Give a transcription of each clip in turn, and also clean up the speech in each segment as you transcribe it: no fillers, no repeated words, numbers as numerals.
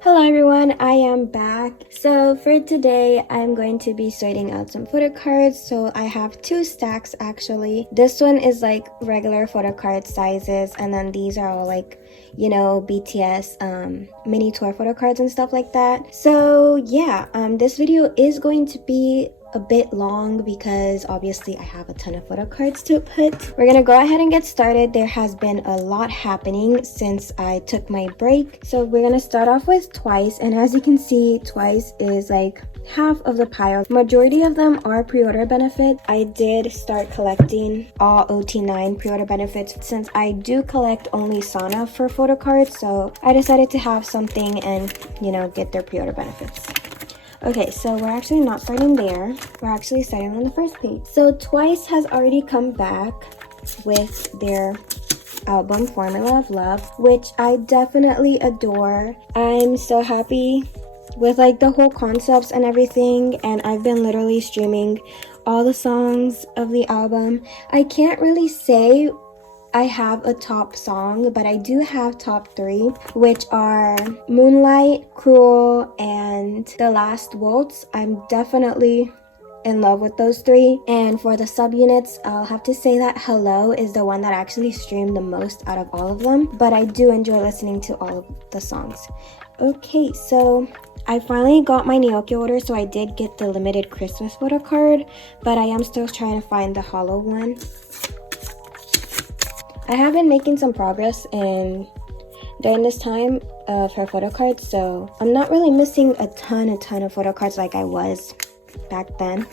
Hello everyone, I am back. So for today, I'm going to be sorting out some photo cards. So I have two stacks actually. This one is like regular photo card sizes, and then these are all like, you know, BTS mini tour photo cards and stuff like that. So yeah, this video is going to be a bit long because obviously I have a ton of photo cards to put. We're gonna go ahead and get started. There has been a lot happening since I took my break. So we're gonna start off with Twice, and as you can see, Twice is like half of the pile. Majority of them are pre-order benefit. I did start collecting all OT9 pre-order benefits since I do collect only Sana for photo cards, so I decided to have something and, you know, get their pre-order benefits. Okay, so we're actually not starting there. We're actually starting on the first page. So Twice has already come back with their album Formula of Love, which I definitely adore. I'm so happy with like the whole concepts and everything, and I've been literally streaming all the songs of the album. I can't really say I have a top song, but I do have top three, which are Moonlight, Cruel, and The Last Waltz. I'm definitely in love with those three. And for the subunits, I'll have to say that Hello is the one that actually streamed the most out of all of them, but I do enjoy listening to all of the songs. Okay, so I finally got my Naoki order, so I did get the limited Christmas photo card, but I am still trying to find the hollow one. I have been making some progress during this time of her photo cards, so I'm not really missing a ton of photo cards like I was back then.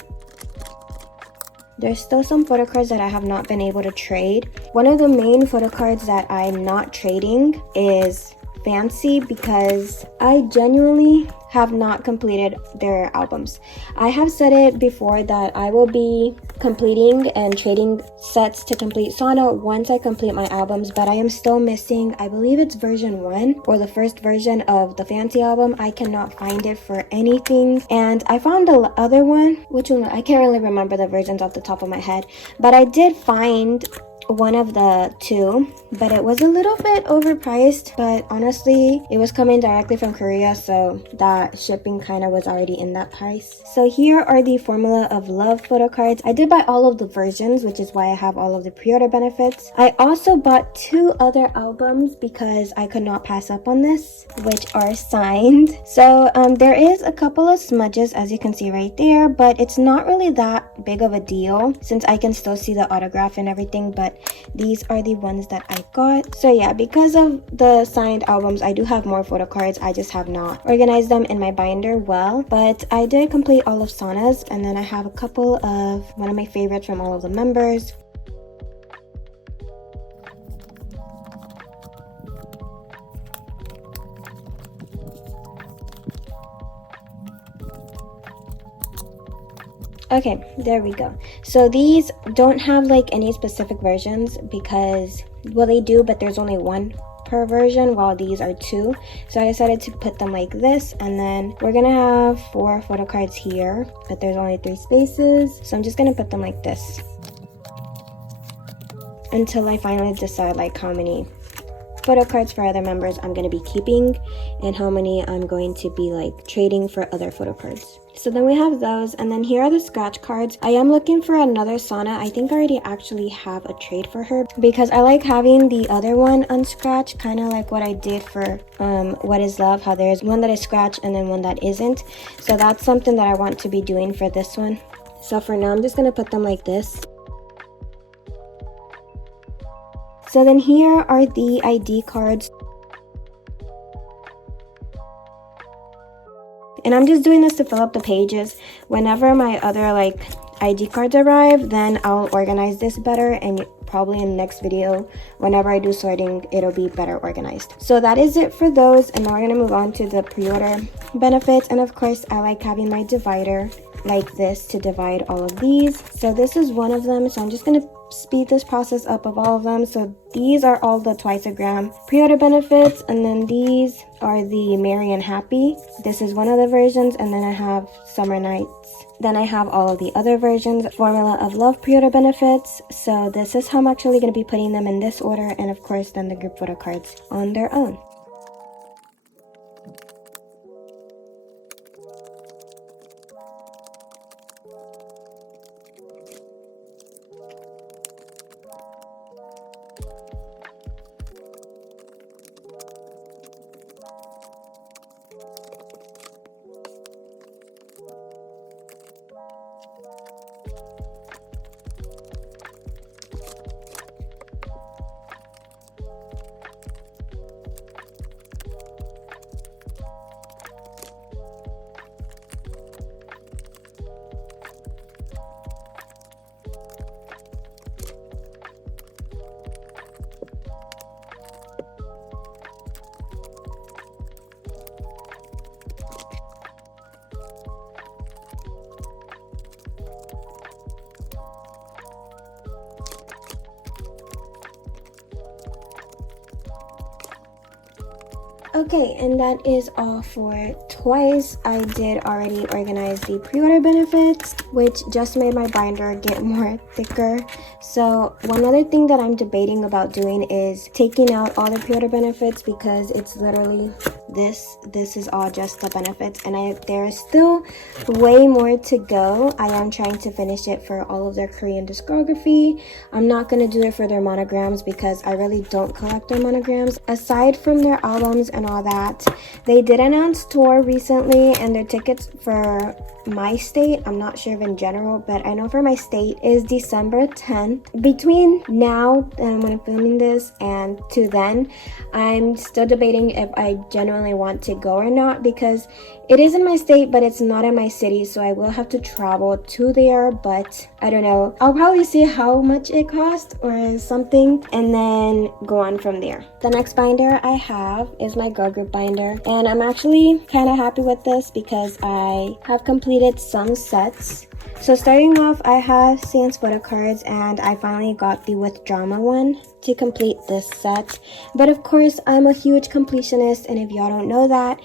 There's still some photo cards that I have not been able to trade. One of the main photo cards that I'm not trading is Fancy, because I genuinely have not completed their albums. I have said it before that I will be completing and trading sets to complete Sana once I complete my albums, but I am still missing, I believe it's version 1 or the first version of the Fancy album. I cannot find it for anything, and I found the other one, which one, I can't really remember the versions off the top of my head, but I did find one of the two, but it was a little bit overpriced, but honestly it was coming directly from Korea, so that shipping kind of was already in that price. So here are the Formula of Love photo cards. I did buy all of the versions, which is why I have all of the pre-order benefits. I also bought two other albums because I could not pass up on this, which are signed. So there is a couple of smudges, as you can see right there, but it's not really that big of a deal since I can still see the autograph and everything, but these are the ones that I got. So yeah, because of the signed albums, I do have more photo cards. I just have not organized them in my binder well, but I did complete all of Sana's, and then I have a couple of one of my favorites from all of the members. Okay, there we go. So these don't have like any specific versions because, well, they do, but there's only one per version, while these are two. So I decided to put them like this, and then we're gonna have 4 photo cards here, but there's only 3 spaces, so I'm just gonna put them like this until I finally decide like how many photo cards for other members I'm going to be keeping and how many I'm going to be like trading for other photo cards. So then we have those, and then here are the scratch cards. I am looking for another Sana. I think I already actually have a trade for her because I like having the other one unscratched, kind of like what I did for What Is Love, how there's one that is scratched and then one that isn't. So that's something that I want to be doing for this one. So for now, I'm just going to put them like this. So then here are the ID cards. And I'm just doing this to fill up the pages. Whenever my other like ID cards arrive, then I'll organize this better, and probably in the next video, whenever I do sorting, it'll be better organized. So that is it for those, and now we're gonna move on to the pre-order benefits. And of course, I like having my divider like this to divide all of these. So this is one of them, so I'm just gonna speed this process up of all of them. So these are all the Twice a Gram pre-order benefits, and then these are the Merry and Happy. This is one of the versions, and then I have Summer Nights. Then I have all of the other versions, Formula of Love pre-order benefits. So this is how I'm actually going to be putting them in this order, and of course then the group photo cards on their own. Okay, and that is all for twice. I did already organize the pre-order benefits, which just made my binder get more thicker. So one other thing that I'm debating about doing is taking out all the pre-order benefits, because it's literally this is all just the benefits, and there's still way more to go. I am trying to finish it for all of their Korean discography. I'm not going to do it for their monograms because I really don't collect their monograms. Aside from their albums and all that, they did announce tour recently, and their tickets for my state, I'm not sure if in general, but I know for my state, is December 10th. Between now and when I'm filming this and to then, I'm still debating if I genuinely want to go or not, because it is in my state but it's not in my city, so I will have to travel to there. But I don't know, I'll probably see how much it costs or something and then go on from there. The next binder I have is my girl group binder, and I'm actually kind of happy with this because I have completed some sets. So starting off, I have Sans photo cards, and I finally got the With Drama one to complete this set. But of course, I'm a huge completionist, and if y'all don't know that,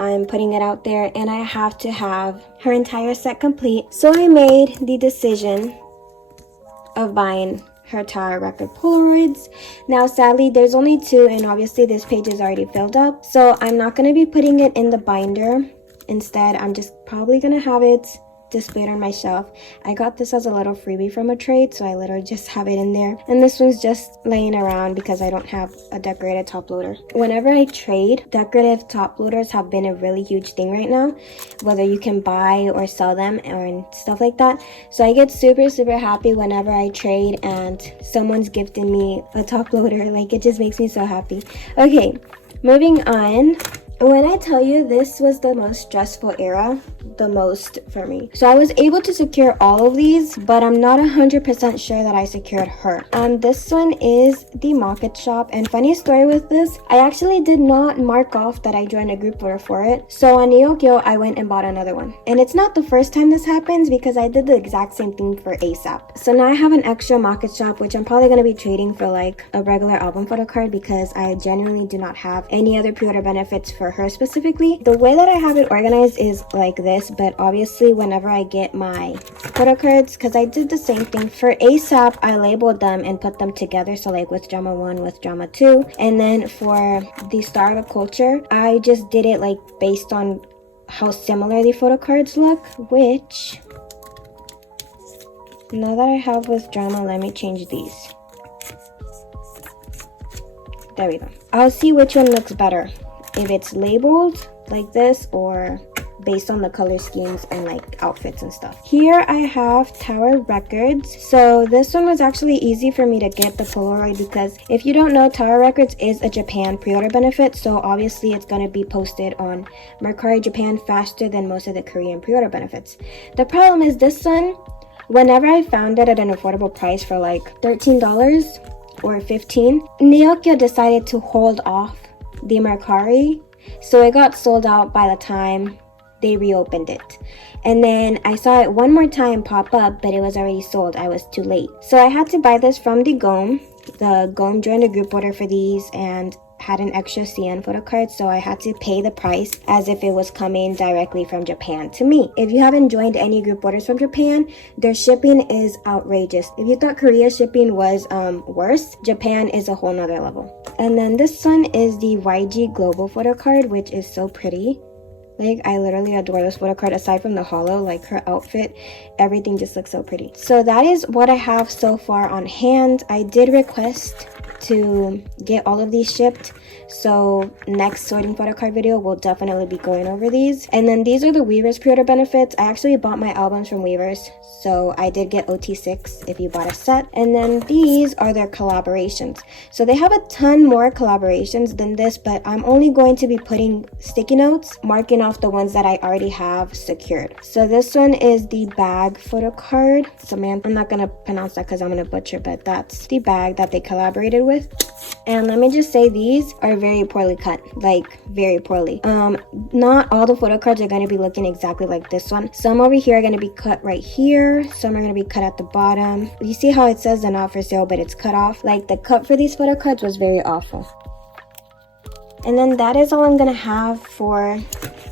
I'm putting it out there, and I have to have her entire set complete. So I made the decision of buying her Tower Record Polaroids. Now sadly there's only 2, and obviously this page is already filled up, so I'm not going to be putting it in the binder. Instead, I'm just probably going to have it displayed on my shelf. I got this as a little freebie from a trade, so I literally just have it in there, and this one's just laying around because I don't have a decorated top loader. Whenever I trade, decorative top loaders have been a really huge thing right now, whether you can buy or sell them or stuff like that. So I get super happy whenever I trade and someone's gifting me a top loader. Like, it just makes me so happy. Okay, moving on. When I tell you, this was the most stressful era, the most for me. So I was able to secure all of these, but I'm not 100% sure that I secured her. This one is the Market Shop, and funny story with this, I actually did not mark off that I joined a group order for it. So on Neokyo, I went and bought another one. And it's not the first time this happens, because I did the exact same thing for ASAP. So now I have an extra Market Shop, which I'm probably going to be trading for like a regular album photo card, because I genuinely do not have any other pre-order benefits for her specifically. The way that I have it organized is like this, but obviously whenever I get my photo cards, because I did the same thing for ASAP, I labeled them and put them together. So like with Drama 1, with Drama 2, and then for the Star of a Culture, I just did it like based on how similar the photo cards look, which now that I have with Drama, let me change these. There we go. I'll see which one looks better, if it's labeled like this or based on the color schemes and like outfits and stuff. Here I have Tower Records. So this one was actually easy for me to get the Polaroid, because if you don't know, Tower Records is a Japan pre-order benefit, so obviously it's going to be posted on Mercari Japan faster than most of the Korean pre-order benefits. The problem is this one, whenever I found it at an affordable price for like $13 or $15, Neokyo decided to hold off the Mercari, so it got sold out by the time they reopened it. And then I saw it one more time pop up, but it was already sold. I was too late. So I had to buy this from the GOM. The GOM joined a group order for these and had an extra CN photo card, so I had to pay the price as if it was coming directly from Japan to me. If you haven't joined any group orders from Japan, their shipping is outrageous. If you thought Korea shipping was worse, Japan is a whole nother level. And then this one is the YG Global photo card, which is so pretty. Like, I literally adore this photo card. Aside from the holo, like her outfit, everything just looks so pretty. So that is what I have so far on hand. I did request to get all of these shipped, so next sorting photo card video will definitely be going over these. And then these are the Weavers pre-order benefits. I actually bought my albums from Weavers, so I did get OT6 if you bought a set. And then these are their collaborations. So they have a ton more collaborations than this, but I'm only going to be putting sticky notes marking off the ones that I already have secured. So this one is the Bag photo card. So man, I'm not gonna pronounce that because I'm gonna butcher, but that's the bag that they collaborated with. And let me just say, these are very poorly cut, like very poorly. Not all the photo cards are going to be looking exactly like this one. Some over here are going to be cut right here, some are going to be cut at the bottom. You see how it says they're not for sale, but it's cut off? Like, the cut for these photo cards was very awful. And then that is all I'm gonna have for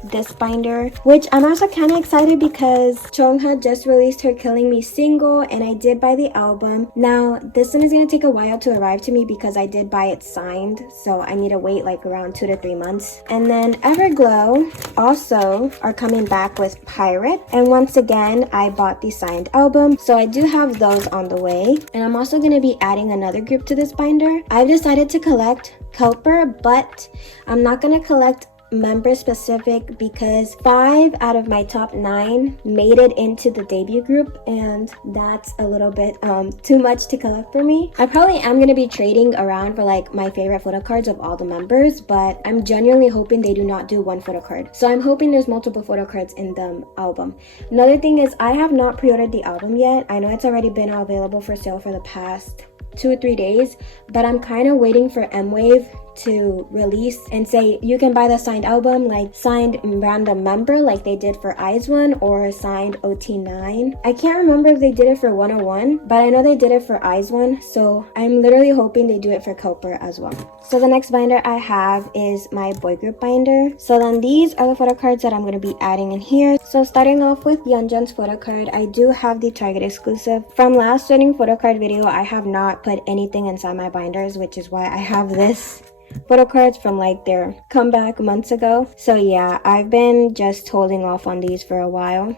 this binder, which I'm also kind of excited because Chungha just released her Killing Me single, and I did buy the album. Now this one is gonna take a while to arrive to me because I did buy it signed, so I need to wait like around 2 to 3 months. And then Everglow also are coming back with Pirate, and once again I bought the signed album, so I do have those on the way. And I'm also gonna be adding another group to this binder. I've decided to collect Cowper, but I'm not gonna collect member specific because 5 out of my top 9 made it into the debut group, and that's a little bit too much to collect for me. I probably am going to be trading around for like my favorite photo cards of all the members, but I'm genuinely hoping they do not do one photo card, so I'm hoping there's multiple photo cards in the album. Another thing is I have not pre-ordered the album yet. I know it's already been available for sale for the past 2 or 3 days, but I'm kind of waiting for M-Wave to release and say you can buy the signed album, like signed random member like they did for Eyes One, or signed OT9. I can't remember if they did it for 101, but I know they did it for Eyes One, so I'm literally hoping they do it for Cowper as well. So the next binder I have is my boy group binder. So then these are the photo cards that I'm going to be adding in here. So starting off with Yeonjun's photo card, I do have the Target exclusive. From last wedding photo card video, I have not put anything inside my binders, which is why I have this photo cards from like their comeback months ago. So yeah, I've been just holding off on these for a while.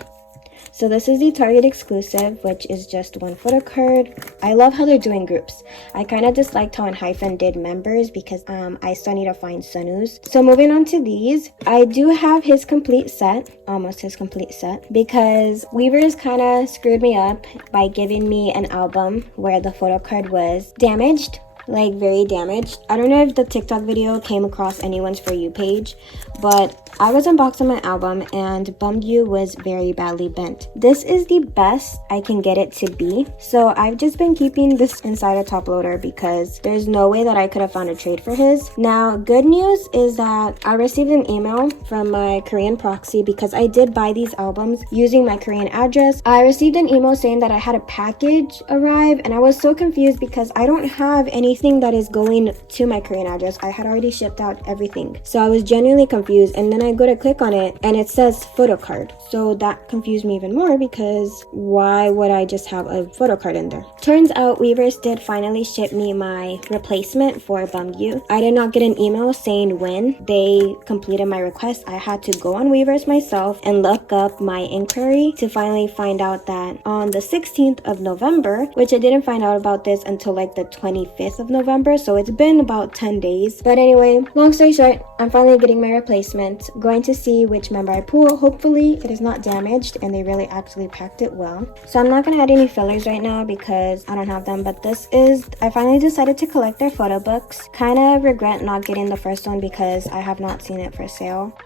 So this is the Target exclusive, which is just one photo card. I love how they're doing groups. I kind of disliked how enhypen did members because I still need to find Sunu's. So moving on to these, I do have his complete set, almost his complete set, because Weavers kind of screwed me up by giving me an album where the photo card was damaged, like very damaged. I don't know if the TikTok video came across anyone's For You page, but I was unboxing my album and Bumgyu was very badly bent. This is the best I can get it to be, so I've just been keeping this inside a top loader because there's no way that I could have found a trade for his. Now, good news is that I received an email from my Korean proxy because I did buy these albums using my Korean address. I received an email saying that I had a package arrive, and I was so confused because I don't have anything that is going to my Korean address. I had already shipped out everything, so I was genuinely confused. And then I go to click on it and it says photo card, so that confused me even more because why would I just have a photo card in there? Turns out Weavers did finally ship me my replacement for Bumgyu. I did not get an email saying when they completed my request. I had to go on Weavers myself and look up my inquiry to finally find out that on the 16th of November, which I didn't find out about this until like the 25th of November, so it's been about 10 days. But anyway, long story short, I'm finally getting my replacement. Going to see which member I pull. Hopefully it is not damaged and they really actually packed it well. So I'm not going to add any fillers right now because I don't have them, but this is, I finally decided to collect their photo books. Kind of regret not getting the first one because I have not seen it for sale.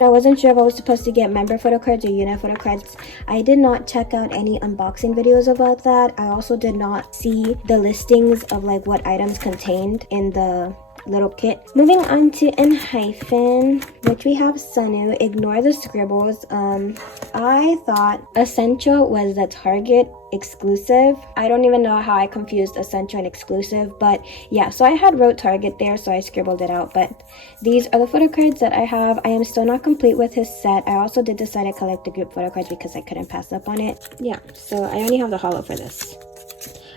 I wasn't sure if I was supposed to get member photo cards or unit photo cards. I did not check out any unboxing videos about that. I also did not see the listings of like what items contained in the little kit. Moving on to enhypen, which we have Sunu. Ignore the scribbles. I thought Essential was the Target exclusive. I don't even know how I confused Essential and exclusive, but yeah, so I had wrote Target there, so I scribbled it out. But these are the photo cards that I have. I am still not complete with his set. I also did decide to collect the group photo cards because I couldn't pass up on it. Yeah, so I only have the holo for this.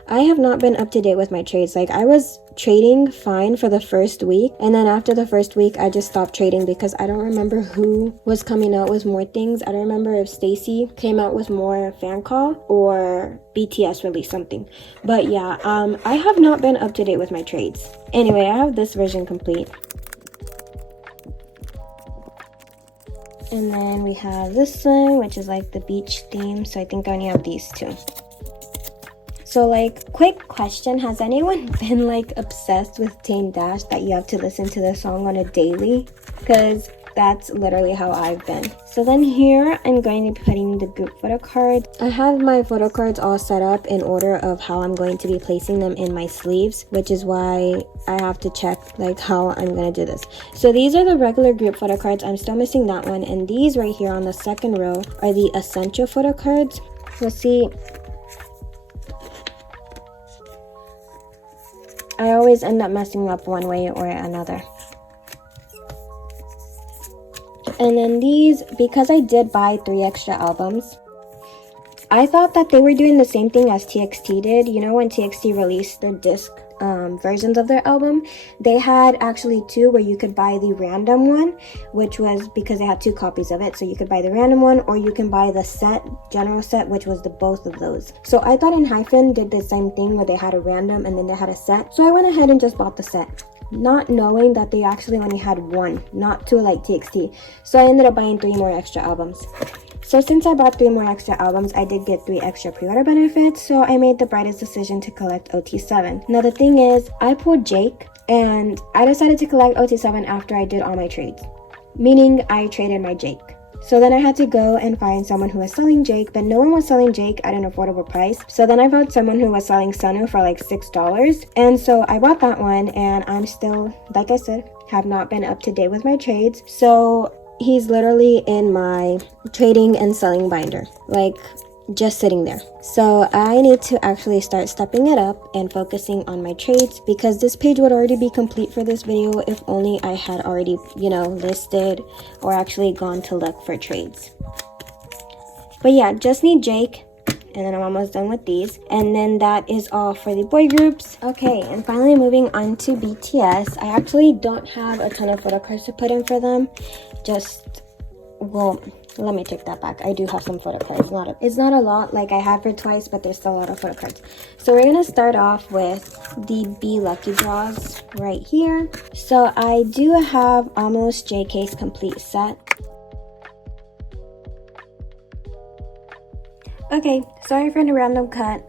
I have not been up to date with my trades. Like, I was trading fine for the first week, and then after the first week I just stopped trading because I don't remember who was coming out with more things. I don't remember if stayc came out with more fan call or BTS released something. But yeah, I have not been up to date with my trades. Anyway, I have this version complete. And then we have this one, which is like the beach theme, so I think I only have these two. So like, quick question, has anyone been like obsessed with Tane Dash that you have to listen to the song on a daily? Because that's literally how I've been. So then here I'm going to be putting the group photo cards. I have my photo cards all set up in order of how I'm going to be placing them in my sleeves, which is why I have to check like how I'm going to do this. So these are the regular group photo cards. I'm still missing that one, and these right here on the second row are the essential photo cards. We'll see. I always end up messing up one way or another. And then these, because I did buy 3 extra albums, I thought that they were doing the same thing as TXT did. You know, when TXT released their disc versions of their album, they had actually 2 where you could buy the random one, which was because they had 2 copies of it. So you could buy the random one, or you can buy the set, general set, which was the both of those. So I thought enhypen did the same thing where they had a random and then they had a set. So I went ahead and just bought the set, not knowing that they actually only had 1, not 2 like TXT. So I ended up buying 3 more extra albums. So since I bought 3 more extra albums, I did get 3 extra pre-order benefits, so I made the brightest decision to collect OT7. Now the thing is, I pulled Jake, and I decided to collect OT7 after I did all my trades, meaning I traded my Jake. So then I had to go and find someone who was selling Jake, but no one was selling Jake at an affordable price. So then I found someone who was selling Sunu for like $6. And so I bought that one, and I'm still, like I said, have not been up to date with my trades. So he's literally in my trading and selling binder, like just sitting there. So I need to actually start stepping it up and focusing on my trades, because this page would already be complete for this video if only I had already, you know, listed or actually gone to look for trades. But yeah, just need Jake, and then I'm almost done with these, and then that is all for the boy groups. Okay, and finally moving on to BTS. I actually don't have a ton of photo cards to put in for them. Well, let me take that back. I do have some photo cards. It's not a lot like I have for Twice, but there's still a lot of photo cards. So we're gonna start off with the B Lucky Draws right here. So I do have almost JK's complete set. Okay, sorry for the random cut.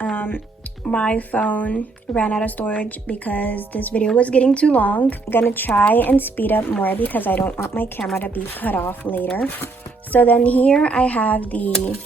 My phone ran out of storage because this video was getting too long. I'm gonna try and speed up more because I don't want my camera to be cut off later. So then here I have the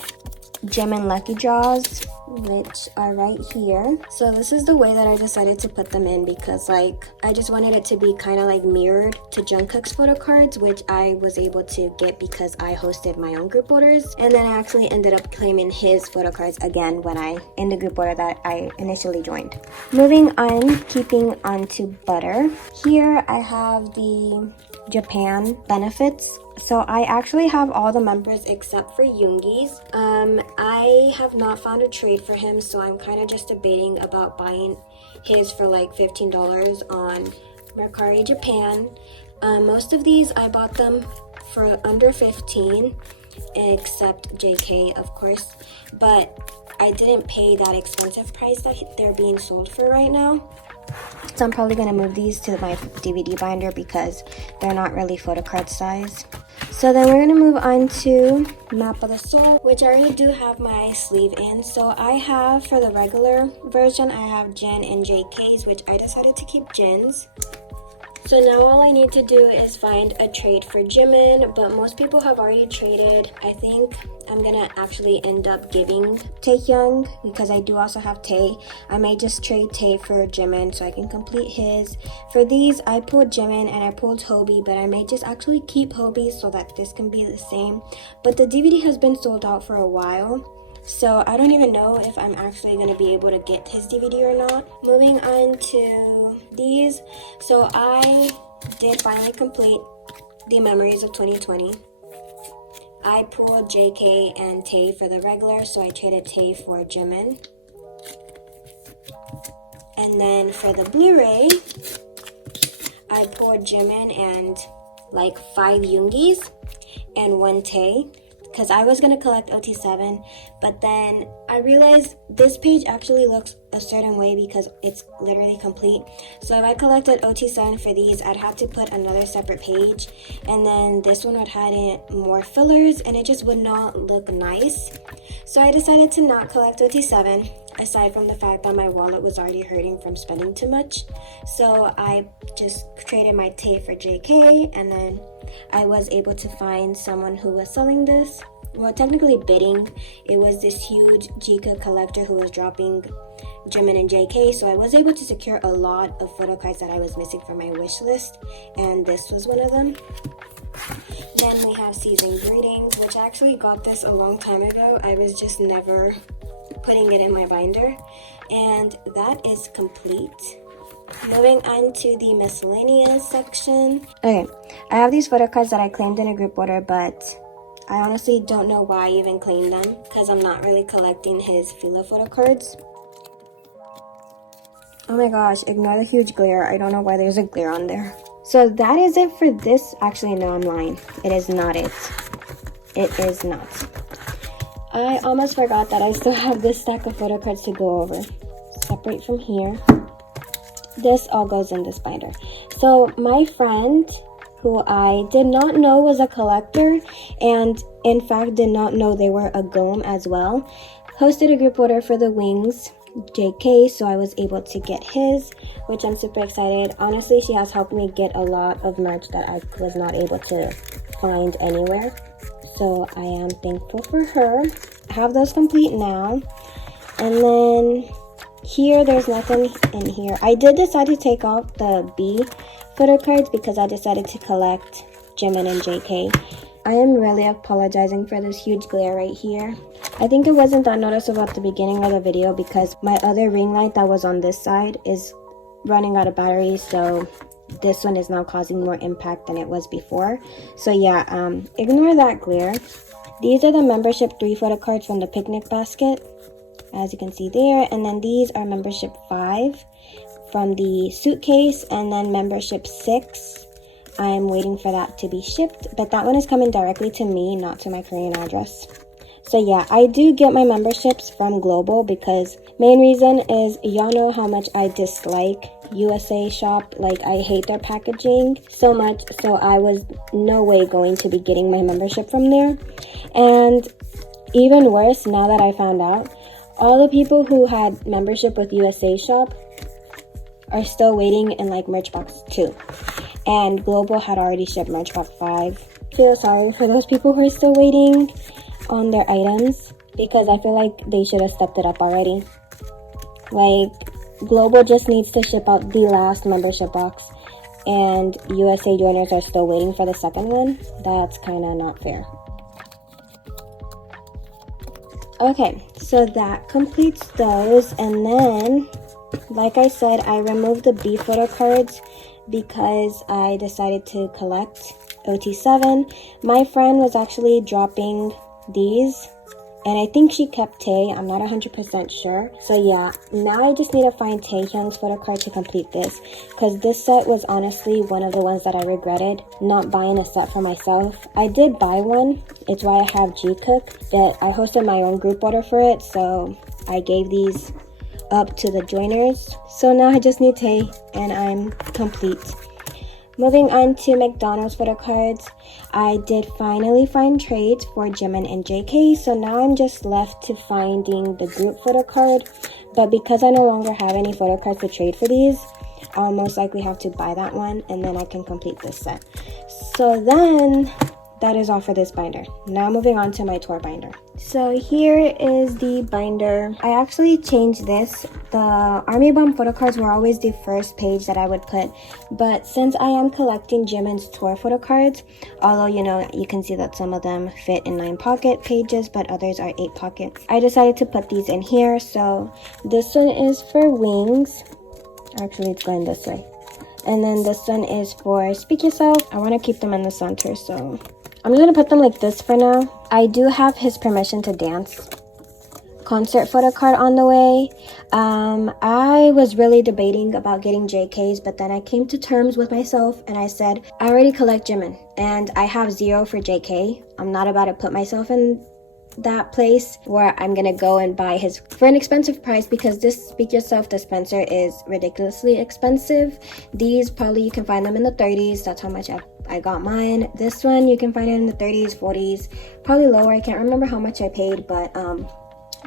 Gem and Lucky Draws, which are right here. So this is the way that I decided to put them in, because like I just wanted it to be kind of like mirrored to Jungkook's photo cards, which I was able to get because I hosted my own group orders, and then I actually ended up claiming his photo cards again when I in the group order that I initially joined. Moving on, keeping on to Butter. Here I have the Japan benefits. So I actually have all the members except for Yoongi's. I have not found a trade for him, so I'm kind of just debating about buying his for like $15 on Mercari Japan. Most of these I bought them for under 15, except JK of course, but I didn't pay that expensive price that they're being sold for right now. So I'm probably going to move these to my DVD binder because they're not really photo card size. So then we're going to move on to Map of the Soul, which I already do have my sleeve in. So I have, for the regular version, I have Jin and JK's, which I decided to keep Jin's. So now all I need to do is find a trade for Jimin, but most people have already traded. I think I'm gonna actually end up giving Taehyung, because I do also have Tae. I may just trade Tae for Jimin so I can complete his. For these, I pulled Jimin and I pulled Hobie, but I may just actually keep Hobie so that this can be the same. But the DVD has been sold out for a while, so I don't even know if I'm actually going to be able to get his DVD or not. Moving on to these. So I did finally complete the Memories of 2020. I pulled JK and Tae for the regular, so I traded Tae for Jimin. And then for the Blu-ray, I pulled Jimin and like 5 Yoongi's and 1 Tae, because I was going to collect OT7, but then I realized this page actually looks a certain way because it's literally complete. So if I collected OT7 for these, I'd have to put another separate page, and then this one would have more fillers, and it just would not look nice. So I decided to not collect OT7. aside from the fact that my wallet was already hurting from spending too much. So I just traded my tape for JK, and then I was able to find someone who was selling this. Well, technically bidding. It was this huge Jika collector who was dropping Jimin and JK, so I was able to secure a lot of photo cards that I was missing from my wish list, and this was one of them. Then we have Season Greetings, which I actually got this a long time ago. I was just never putting it in my binder, and that is complete. Moving on to the miscellaneous section. Okay, I have these photo cards that I claimed in a group order, but I honestly don't know why I even claimed them, because I'm not really collecting his Fila photo cards. Oh my gosh, ignore the huge glare. I don't know why there's a glare on there. So that is it for this. Actually, no, I'm lying. It is not it. It is not. I almost forgot that I still have this stack of photo cards to go over. Separate from here. This all goes in this binder. So my friend, who I did not know was a collector, and in fact did not know they were a GOM as well, hosted a group order for the Wings JK, so I was able to get his, which I'm super excited. Honestly, she has helped me get a lot of merch that I was not able to find anywhere, so I am thankful for her. I have those complete now, and then here there's nothing in here. I did decide to take off the B photo cards because I decided to collect Jimin and JK. I am really apologizing for this huge glare right here. I think it wasn't that noticeable at the beginning of the video because my other ring light that was on this side is running out of battery, so this one is now causing more impact than it was before. So yeah, ignore that glare. These are the membership 3 photo cards from the picnic basket, as you can see there, and then these are membership 5 from the suitcase, and then membership 6. I'm waiting for that to be shipped, but that one is coming directly to me, not to my Korean address. So yeah, I do get my memberships from Global because main reason is y'all know how much I dislike USA shop. Like, I hate their packaging so much, so I was no way going to be getting my membership from there. And even worse, now that I found out, all the people who had membership with USA shop are still waiting in like merch box 2, and Global had already shipped merch box 5. Feel sorry for those people who are still waiting on their items because I feel like they should have stepped it up already. Like, Global just needs to ship out the last membership box, and USA joiners are still waiting for the second one. That's kind of not fair. Okay, so that completes those, and then, like I said, I removed the B photo cards because I decided to collect OT7. My friend was actually dropping these, and I think she kept Tae. I'm not 100% sure. So yeah, now I just need to find Taehyung's photo card to complete this, because this set was honestly one of the ones that I regretted not buying a set for myself. I did buy one. It's why I have G-Cook, but I hosted my own group order for it, so I gave these up to the joiners. So now I just need Tae, and I'm complete. Moving on to McDonald's photo cards, I did finally find trades for Jimin and JK, so now I'm just left to finding the group photo card, but because I no longer have any photo cards to trade for these, I'll most likely have to buy that one, and then I can complete this set. So then, that is all for this binder. Now moving on to my tour binder. So here is the binder. I actually changed this. The Army Bomb photo cards were always the first page that I would put, but since I am collecting Jimin's tour photo cards, although you can see that some of them fit in 9 pocket pages, but others are 8 pocket, I decided to put these in here. So this one is for Wings. Actually, it's going this way. And then this one is for Speak Yourself. I want to keep them in the center, so I'm just going to put them like this for now. I do have his permission to dance concert photo card on the way. I was really debating about getting JK's, but then I came to terms with myself and I said, I already collect Jimin and I have 0 for JK. I'm not about to put myself in that place where I'm gonna go and buy his for an expensive price, because this Speak Yourself dispenser is ridiculously expensive. These probably you can find them in the 30s. That's how much I got mine. This one you can find it in the 30s, 40s, probably lower. I can't remember how much I paid, but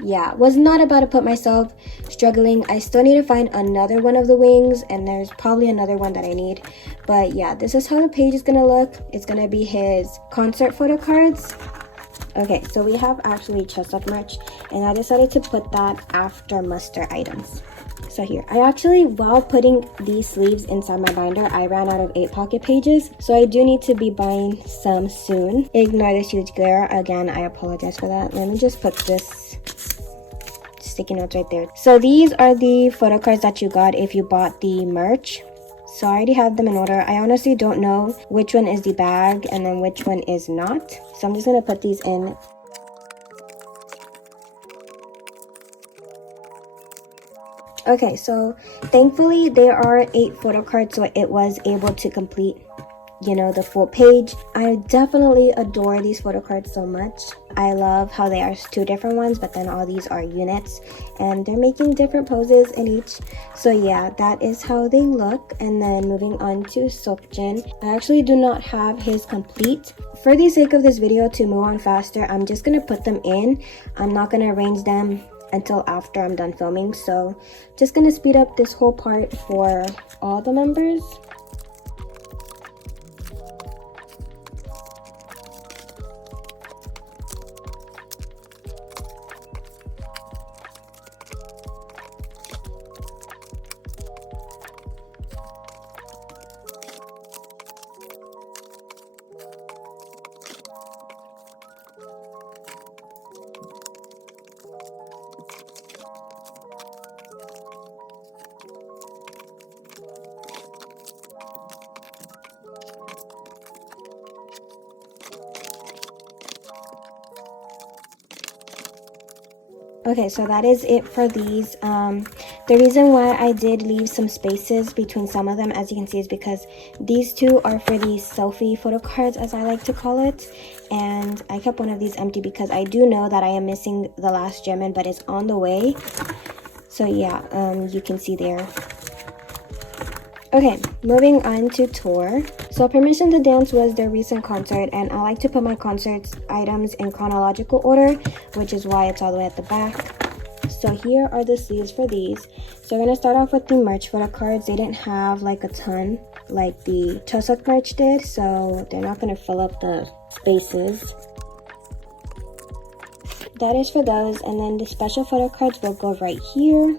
yeah, was not about to put myself struggling. I still need to find another one of the wings, and there's probably another one that I need. But yeah, this is how the page is gonna look. It's gonna be his concert photo cards. Okay, so we have actually chest up merch, and I decided to put that after muster items. So here, I actually, while putting these sleeves inside my binder, I ran out of 8 pocket pages, so I do need to be buying some soon. Ignore this huge glare. Again, I apologize for that. Let me just put this sticky notes right there. So these are the photo cards that you got if you bought the merch. So I already have them in order. I honestly don't know which one is the bag and then which one is not. So I'm just gonna put these in. Okay, so thankfully there are 8 photo cards, so it was able to complete, you know, the full page. I definitely adore these photo cards so much. I love how they are 2 different ones, but then all these are units, and they're making different poses in each. So yeah, that is how they look. And then moving on to Seokjin, I actually do not have his complete. For the sake of this video, to move on faster, I'm just gonna put them in. I'm not gonna arrange them until after I'm done filming, so just gonna speed up this whole part for all the members. Okay, so that is it for these. The reason why I did leave some spaces between some of them, as you can see, is because these 2 are for the selfie photo cards, as I like to call it, and I kept one of these empty because I do know that I am missing the last German, but it's on the way. So yeah, you can see there. Okay, moving on to tour. So Permission to Dance was their recent concert, and I like to put my concerts items in chronological order, which is why it's all the way at the back. So here are the sleeves for these. So we're gonna start off with the merch photo cards. They didn't have like a ton like the Chosuk merch did, so they're not gonna fill up the spaces. That is for those, and then the special photo cards will go right here.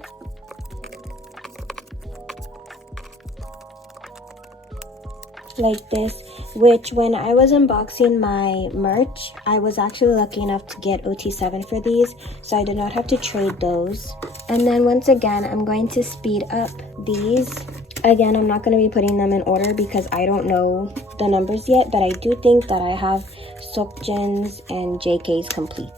Like this, which when I was unboxing my merch, I was actually lucky enough to get OT7 for these, so I did not have to trade those. And then once again, I'm going to speed up these. Again, I'm not going to be putting them in order because I don't know the numbers yet, but I do think that I have Seokjin's and JK's complete.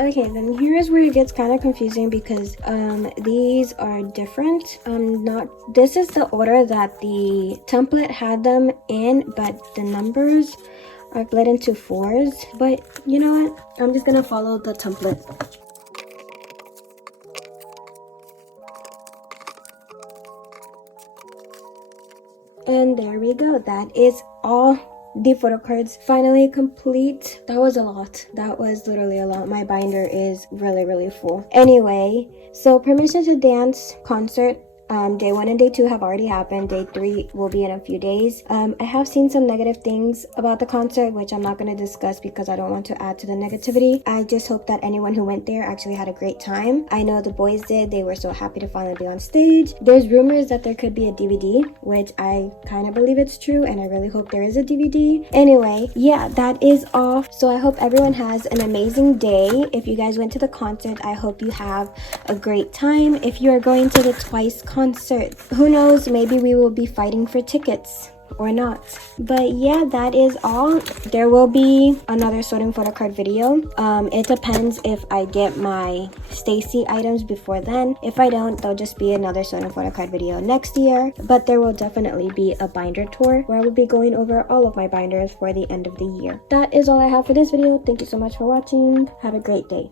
Okay, then here's where it gets kind of confusing because these are different. This is the order that the template had them in, but the numbers are split into 4s. But you know what? I'm just gonna follow the template. And there we go. That is all. The photo cards finally complete. That was a lot. That was literally a lot. My binder is really full. Anyway, so Permission to Dance concert, Day 1 and day 2 have already happened. Day 3 will be in a few days. I have seen some negative things about the concert, which I'm not going to discuss because I don't want to add to the negativity. I just hope that anyone who went there actually had a great time. I know the boys did. They were so happy to finally be on stage. There's rumors that there could be a DVD, which I kind of believe it's true, and I really hope there is a DVD. Anyway, yeah, that is all. So I hope everyone has an amazing day. If you guys went to the concert, I hope you have a great time. If you are going to the Twice concert, who knows, maybe we will be fighting for tickets or not. But yeah, that is all. There will be another sorting photo card video. It depends if I get my stayc items before then. If I don't, there'll just be another sorting photo card video next year. But there will definitely be a binder tour where I will be going over all of my binders for the end of the year. That is all I have for this video. Thank you so much for watching. Have a great day.